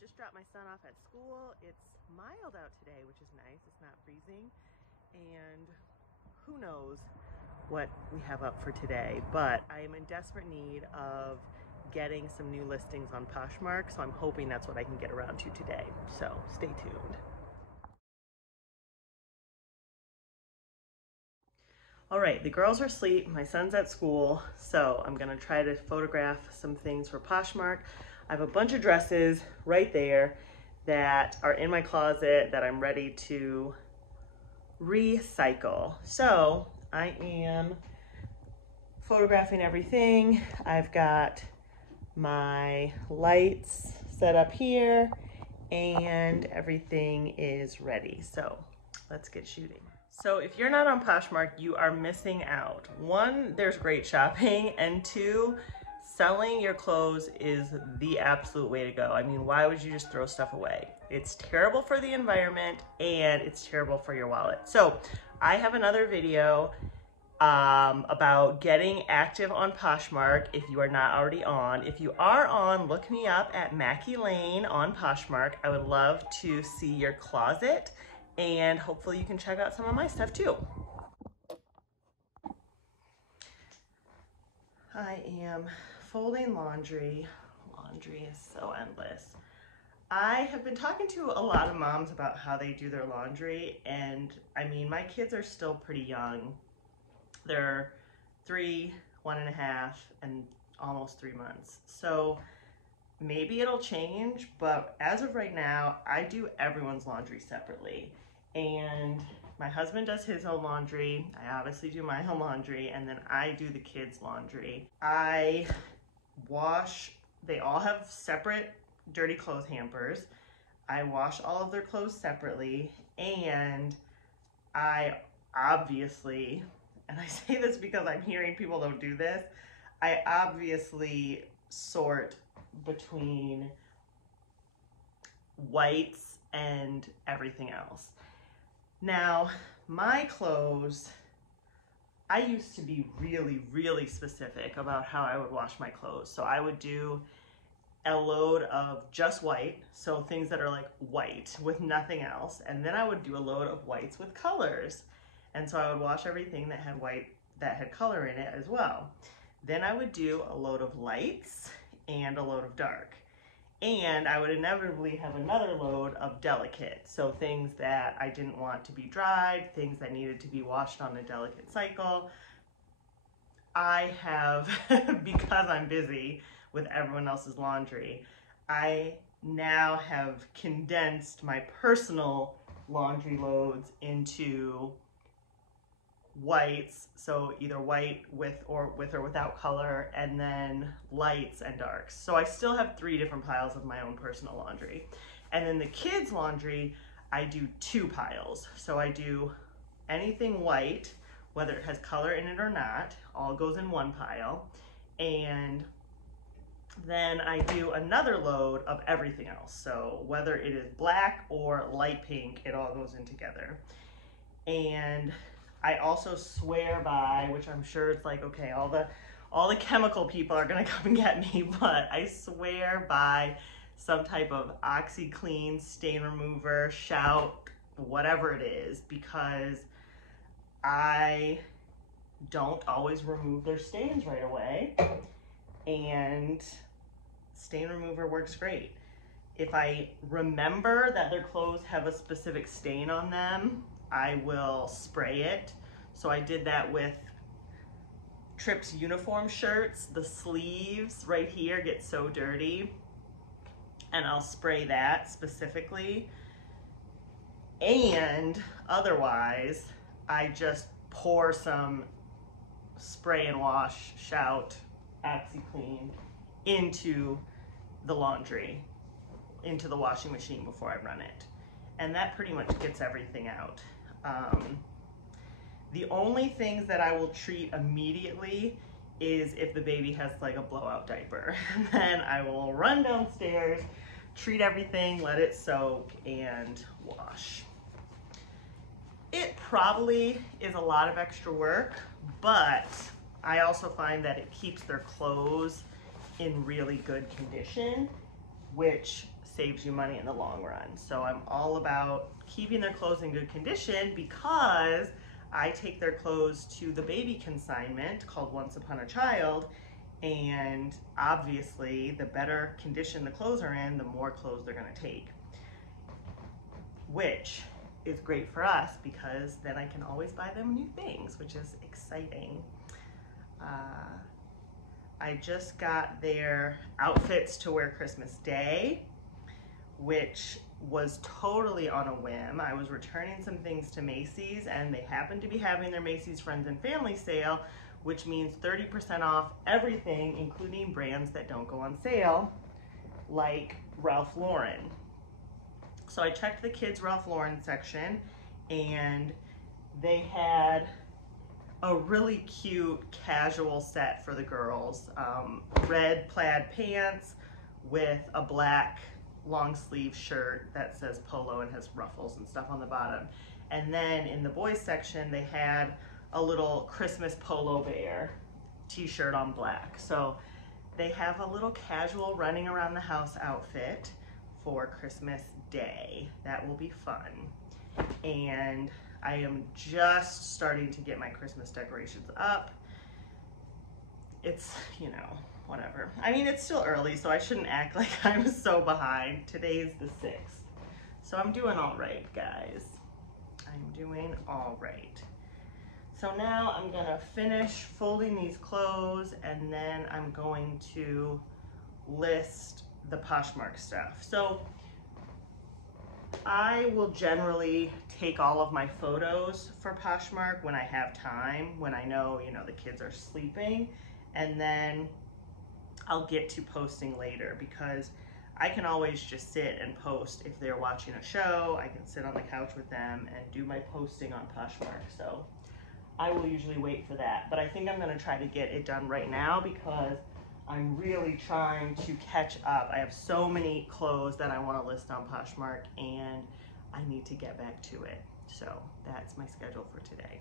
Just dropped my son off at school. It's mild out today, which is nice. It's not freezing. And who knows what we have up for today, but I am in desperate need of getting some new listings on Poshmark, so I'm hoping that's what I can get around to today. So stay tuned. All right, the girls are asleep, my son's at school, so I'm gonna try to photograph some things for Poshmark. I have a bunch of dresses right there that are in my closet that I'm ready to recycle. So I am photographing everything. I've got my lights set up here and everything is ready. So let's get shooting. So if you're not on Poshmark, you are missing out. One, there's great shopping, and two, selling your clothes is the absolute way to go. I mean, why would you just throw stuff away? It's terrible for the environment and it's terrible for your wallet. So I have another video about getting active on Poshmark if you are not already on. If you are on, look me up at Mackie Lane on Poshmark. I would love to see your closet and hopefully you can check out some of my stuff too. I am folding laundry. Laundry is so endless. I have been talking to a lot of moms about how they do their laundry, and I mean, my kids are still pretty young. They're 3, 1.5, and almost 3 months. So maybe it'll change, but as of right now, I do everyone's laundry separately. And my husband does his own laundry. I obviously do my own laundry, and then I do the kids' laundry. I wash, they all have separate dirty clothes hampers. I wash all of their clothes separately, and I obviously, and I say this because I'm hearing people don't do this, I obviously sort between whites and everything else. Now, my clothes, I used to be really specific about how I would wash my clothes. So I would do a load of just white, so things that are like white with nothing else, and then I would do a load of whites with colors. And so I would wash everything that had white, that had color in it as well. Then I would do a load of lights and a load of dark. And I would inevitably have another load of delicate, so things that I didn't want to be dried, things that needed to be washed on a delicate cycle. I have, because I'm busy with everyone else's laundry, I now have condensed my personal laundry loads into whites, so either white with or without color, and then lights and darks. So I still have 3 different piles of my own personal laundry. And then the kids' laundry, I do 2 piles. So I do anything white, whether it has color in it or not, all goes in 1 pile. And then I do another load of everything else. So whether it is black or light pink, it all goes in together. And I also swear by, which I'm sure it's like, okay, all the chemical people are gonna come and get me, but I swear by some type of OxyClean stain remover, Shout, whatever it is, because I don't always remove their stains right away, and stain remover works great. If I remember that their clothes have a specific stain on them, I will spray it. So I did that with Tripp's uniform shirts. The sleeves right here get so dirty, and I'll spray that specifically. And otherwise, I just pour some spray and wash Shout OxyClean into the laundry, into the washing machine before I run it. And that pretty much gets everything out. The only things that I will treat immediately is if the baby has like a blowout diaper. Then I will run downstairs, treat everything, let it soak, and wash. It probably is a lot of extra work, but I also find that it keeps their clothes in really good condition, which saves you money in the long run. So I'm all about keeping their clothes in good condition because I take their clothes to the baby consignment called Once Upon a Child, and obviously the better condition the clothes are in, the more clothes they're gonna take, which is great for us because then I can always buy them new things, which is exciting. I just got their outfits to wear Christmas Day, which was totally on a whim. I was returning some things to Macy's and they happened to be having their Macy's Friends and Family sale, which means 30% off everything, including brands that don't go on sale, like Ralph Lauren. So I checked the kids' Ralph Lauren section and they had a really cute casual set for the girls. Red plaid pants with a black long sleeve shirt that says polo and has ruffles and stuff on the bottom. And then in the boys section, they had a little Christmas polo bear t-shirt on black. So they have a little casual running around the house outfit for Christmas Day. That will be fun. And I am just starting to get my Christmas decorations up. It's, you know, whatever. I mean, it's still early, so I shouldn't act like I'm so behind. Today's the 6th. So I'm doing all right, guys. I'm doing all right. So now I'm gonna finish folding these clothes and then I'm going to list the Poshmark stuff. So I will generally take all of my photos for Poshmark when I have time, when I know, you know, the kids are sleeping, and then I'll get to posting later because I can always just sit and post if they're watching a show. I can sit on the couch with them and do my posting on Poshmark. So I will usually wait for that, but I think I'm gonna try to get it done right now because I'm really trying to catch up. I have so many clothes that I want to list on Poshmark and I need to get back to it. So that's my schedule for today.